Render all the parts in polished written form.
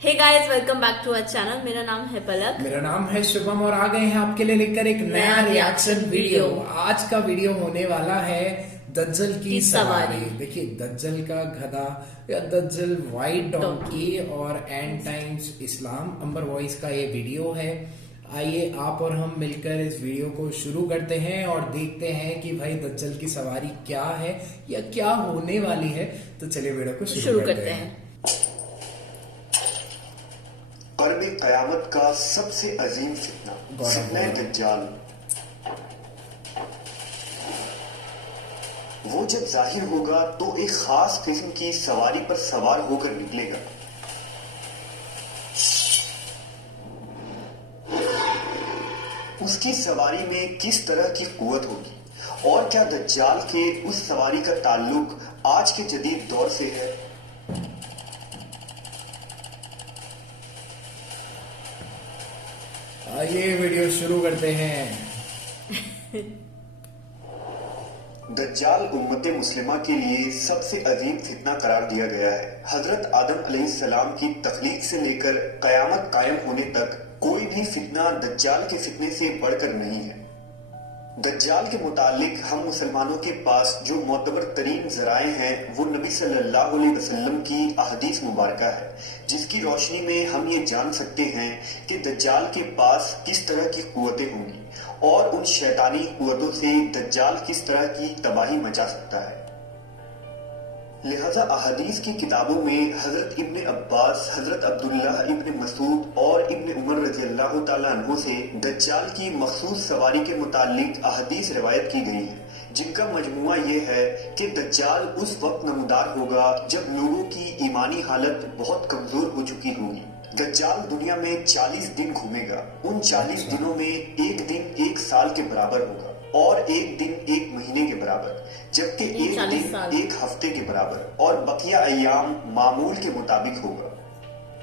Hey guys, welcome back to our channel. मेरा नाम है पलक। मेरा नाम है शुभम और आ गए हैं आपके लिए लेकर एक नया रिएक्शन वीडियो। आज का वीडियो होने वाला है दज्जल की सवारी। देखिए, दज्जल का गधा या दज्जल वाइट डोंकी और एंड टाइम्स इस्लाम अंबर वॉइस का ये वीडियो है। आइए आप और हम मिलकर इस वीडियो को शुरू करते हैं और देखते हैं कि भाई दज्जल की सवारी क्या है या क्या होने वाली है। तो चलिए वीडियो को शुरू करते हैं। कर्ब कयामत का सबसे अजीम फितना दज्जाल। वो जब जाहिर होगा तो एक खास किस्म की सवारी पर सवार होकर निकलेगा। उसकी सवारी में किस तरह की कुव्वत होगी और क्या दज्जाल के उस सवारी का ताल्लुक आज के जदीद दौर से है? आइए वीडियो शुरू करते हैं। दज्जाल उम्मत मुस्लिमा के लिए सबसे अजीम फितना करार दिया गया है। हजरत आदम अलैहिस्सलाम की तख्लीक से लेकर कयामत कायम होने तक कोई भी फितना दज्जाल के फितने से बढ़कर नहीं है। दज्जाल के मुतालिक हम मुसलमानों के पास जो मोतबर तरीन जराए हैं वो नबी सल्लल्लाहु अलैहि वसल्लम की अहदीस मुबारका है, जिसकी रोशनी में हम ये जान सकते हैं कि दज्जाल के पास किस तरह की कुव्वतें होंगी और उन शैतानी कुव्वतों से दज्जाल किस तरह की तबाही मचा सकता है। लिहाजा अहादीस की किताबों में हजरत इब्ने अब्बास, हजरत अब्दुल्लाह इब्ने मसूद और इब्ने उमर रज़ियल्लाहु ताला अन्हु से दज्जाल की मखसूस सवारी के मुतालिक अहादीस रिवायत की गई है, जिनका मजमुआ ये है कि दज्जाल उस वक्त नमदार होगा जब लोगों की ईमानी हालत बहुत कमजोर हो चुकी होगी। दज्जाल दुनिया में 40 दिन घूमेगा। उन 40 दिनों में एक दिन एक साल के बराबर होगा और एक दिन एक महीने के बराबर, जबकि एक दिन एक हफ्ते के बराबर और बकिया अय्याम मामूल के मुताबिक होगा।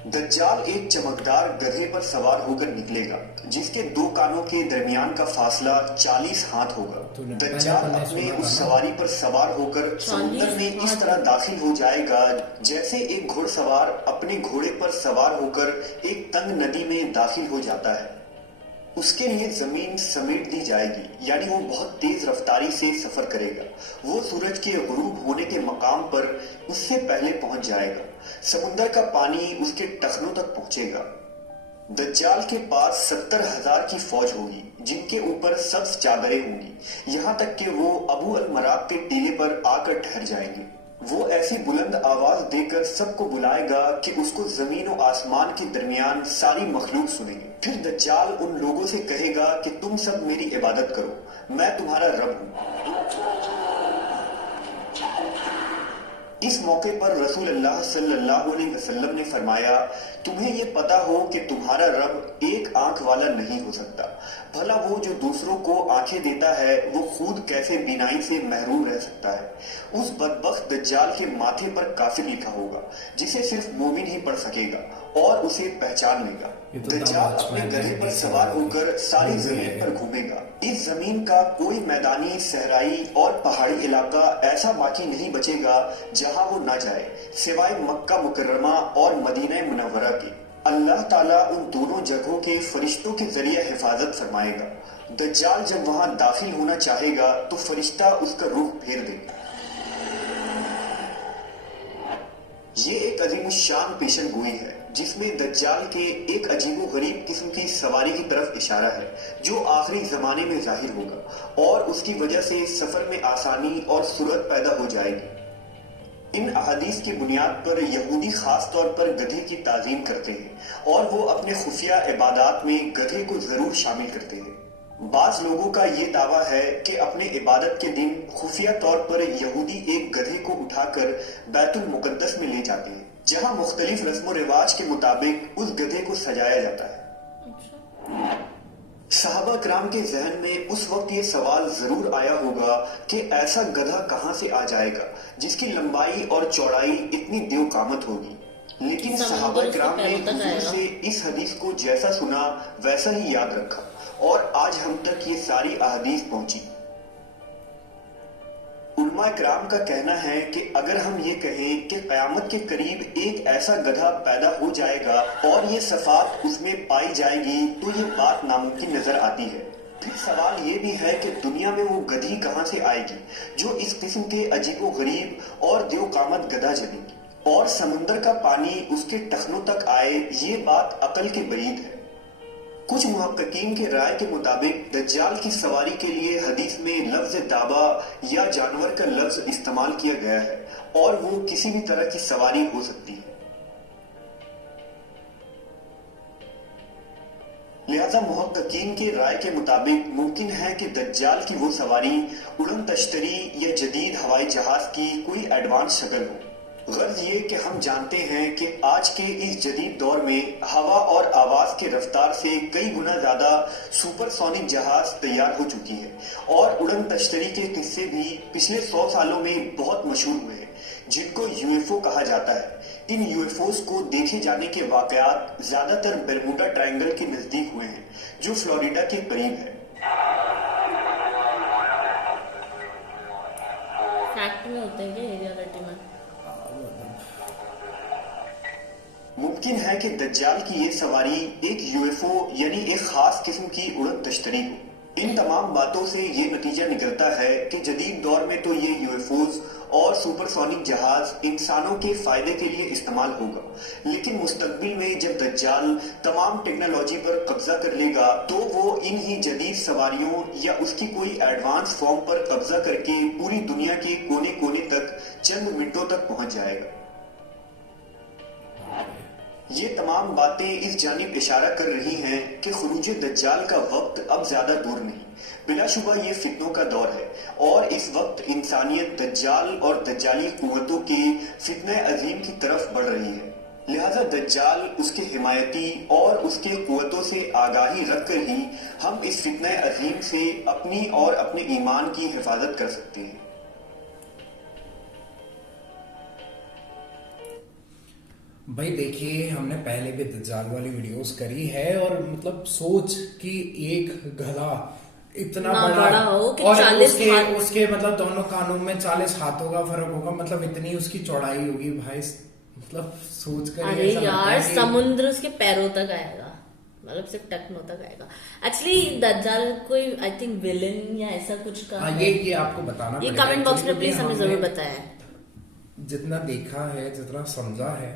दज्जाल एक चमकदार गधे पर सवार होकर निकलेगा जिसके दो कानों के दरमियान का फासला 40 हाथ होगा। दज्जाल अपने उस सवारी पर सवार होकर समुद्र में इस तरह दाखिल हो जाएगा जैसे एक घुड़सवार अपने घोड़े पर सवार होकर एक तंग नदी में दाखिल हो जाता है। उसके लिए जमीन समेट दी जाएगी, यानी वो बहुत तेज रफ्तारी से सफर करेगा। वो सूरज के गुरूब होने के मकाम पर उससे पहले पहुंच जाएगा। समुद्र का पानी उसके टखनों तक पहुंचेगा। दज्जाल के पास 70,000 की फौज होगी जिनके ऊपर सब्ज चादरें होंगी, यहाँ तक कि वो अबू अल मराब के टीले पर आकर ठहर जाएंगे। वो ऐसी बुलंद आवाज देकर सबको बुलाएगा कि उसको जमीन और आसमान के दरमियान सारी मखलूक सुनेगी। फिर दज्जाल उन लोगों से कहेगा कि तुम सब मेरी इबादत करो, मैं तुम्हारा रब हूँ। इस मौके पर रसूल अल्लाह सल्लल्लाहु अलैहि वसल्लम ने फरमाया, तुम्हें ये पता हो कि तुम्हारा रब एक आंख वाला नहीं हो सकता। भला वो जो दूसरों को आंखें देता है वो खुद कैसे बीनाई से महरूम रह सकता है। उस बदबख्त दज्जाल के माथे पर काफिर लिखा होगा जिसे सिर्फ मोमिन ही पढ़ सकेगा और उसे पहचान लेगा। दज्जाल अपने गधे पर सवार होकर सारी जमीन पर घूमेगा। इस जमीन का कोई मैदानी, सहराई और पहाड़ी इलाका ऐसा बाकी नहीं बचेगा जहां वो ना जाए, सिवाय मक्का मुकर्रमा और मदीना मुनव्वरा के। अल्लाह ताला उन दोनों जगहों के फरिश्तों के जरिए हिफाजत फरमाएगा। दज्जाल जब वहां दाखिल होना चाहेगा तो फरिश्ता उसका रुख फेर देगा। ये एक अजीमुश्शान पेशन गोई है जिसमें दज्जाल के एक अजीबो गरीब किस्म की सवारी की तरफ इशारा है जो आखिरी जमाने में जाहिर होगा और उसकी वजह से सफर में आसानी और सुरत पैदा हो जाएगी। इन अहादीस की बुनियाद पर यहूदी खास तौर पर गधे की ताजीम करते हैं और वो अपने खुफिया इबादत में गधे को जरूर शामिल करते हैं। बाज लोगों का ये दावा है कि अपने इबादत के दिन खुफिया तौर पर यहूदी एक गधे को उठाकर बैतुल मुकद्दस में ले जाते हैं, जहां मुख्तलिफ रस्म रिवाज के मुताबिक उस गधे को सजाया जाता है। सहाबा कराम के जहन में उस वक्त ये सवाल जरूर आया होगा कि ऐसा गधा कहां से आ जाएगा जिसकी लंबाई और चौड़ाई इतनी देवकामत होगी। लेकिन सहाबा कराम ने हुजूर से इस हदीस को जैसा सुना वैसा ही याद रखा और आज हम तक ये सारी अहादीस पहुंची। उलमा इकराम का कहना है कि अगर हम ये कहें कि क़यामत के करीब एक ऐसा गधा पैदा हो जाएगा और ये सफात उसमें पाई जाएगी तो ये बात नामुमकिन नजर आती है। फिर सवाल ये भी है कि दुनिया में वो गधी कहाँ से आएगी जो इस किस्म के अजीबो गरीब और देवकामत गधा जनेगी, और समुंदर का पानी उसके टखनों तक आए, ये बात अकल के बरीद है। कुछ मुहक्किकीन के राय के मुताबिक दज्जाल की सवारी के लिए हदीस में लफ्ज दाबा या जानवर का लफ्ज इस्तेमाल किया गया है और वो किसी भी तरह की सवारी हो सकती है। लिहाजा मुहक्किकीन के राय के मुताबिक मुमकिन है कि दज्जाल की वो सवारी उड़न तश्तरी या जदीद हवाई जहाज की कोई एडवांस शक्ल हो। गर्ज ये कि हम जानते हैं कि आज के इस जदीद दौर में हवा और आवाज के रफ्तार से कई गुना ज्यादा सुपरसोनिक जहाज तैयार हो चुकी है और उड़न तश्तरी के किस्से भी पिछले 100 सालों में बहुत मशहूर हुए हैं, जिनको यूएफओ कहा जाता है। इन यूएफओस को देखे जाने के वाकयात ज्यादातर बेरमुडा ट्रायंगल के नजदीक हुए हैं, जो फ्लोरिडा के करीब है। फैक्ट में होते हैं क्या रियलिटी में? मुमकिन है कि दज्जाल की ये सवारी एक यूएफओ यानी एक खास किस्म की उड़न तश्तरी हो। इन तमाम बातों से ये नतीजा निकलता है कि जदीद दौर में तो ये यूएफओज और सुपरसोनिक जहाज इंसानों के फायदे के लिए इस्तेमाल होगा, लेकिन मुस्तकबिल में जब दज्जाल तमाम टेक्नोलॉजी पर कब्जा कर लेगा तो वो इन ही जदीद सवारियों या उसकी कोई एडवांस फॉर्म पर कब्जा करके पूरी दुनिया के कोने कोने तक चंद मिनटों तक पहुंच जाएगा। ये तमाम बातें इस जानिब इशारा कर रही हैं कि खुरूज दज्जाल का वक्त अब ज्यादा दूर नहीं। बिलाशुबा ये फितनों का दौर है और इस वक्त इंसानियत दज्जाल और दज्जाली कुव्वतों के फितने अजीम की तरफ बढ़ रही है। लिहाजा दज्जाल, उसके हिमायती और उसके कुव्वतों से आगाही रखकर ही हम इस फितने अजीम से अपनी और अपने ईमान की हिफाजत कर सकते हैं। भाई देखिए, हमने पहले भी दज्जाल वाली वीडियोस करी है और मतलब सोच कि एक गधा इतना बड़ा हो कि और 40 हाथ उसके मतलब दोनों कानों में 40 हाथों का फर्क होगा, मतलब इतनी उसकी चौड़ाई होगी भाई, मतलब सोच कर अरे यार समुद्र उसके पैरों तक आएगा, मतलब सिर्फ टखनों तक आएगा। एक्चुअली दज्जाल कोई आई थिंक विलेन या ऐसा कुछ का ये आपको बताना ये कमेंट बॉक्स में प्लीज हमें जरूर बताएं। जितना देखा है, जितना समझा है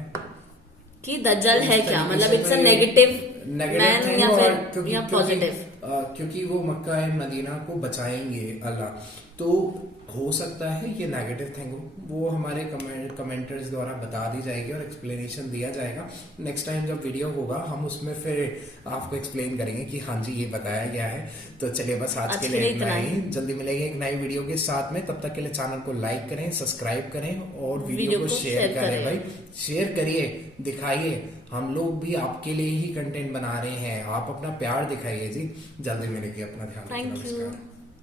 कि दज्जाल है क्या, मतलब इट्स अ नेगेटिव मैन या फिर या पॉजिटिव, क्योंकि वो मक्का मदीना को बचाएंगे अल्लाह, तो हो सकता है ये नेगेटिव थिंग हो। वो हमारे कमेंटर्स द्वारा बता दी जाएगी और एक्सप्लेनेशन दिया जाएगा। नेक्स्ट टाइम जब वीडियो होगा हम उसमें फिर आपको एक्सप्लेन करेंगे कि हाँ जी ये बताया गया है। तो चलिए बस आज के लिए इतना ही, जल्दी मिलेंगे एक नई वीडियो के साथ में। तब तक के लिए चैनल को लाइक करें, सब्सक्राइब करें और वीडियो को शेयर करें। भाई शेयर करिए, दिखाइए, हम लोग भी आपके लिए ही कंटेंट बना रहे हैं, आप अपना प्यार दिखाइए जी। जल्दी मिलेंगे, अपना ध्यान रखिए, नमस्कार।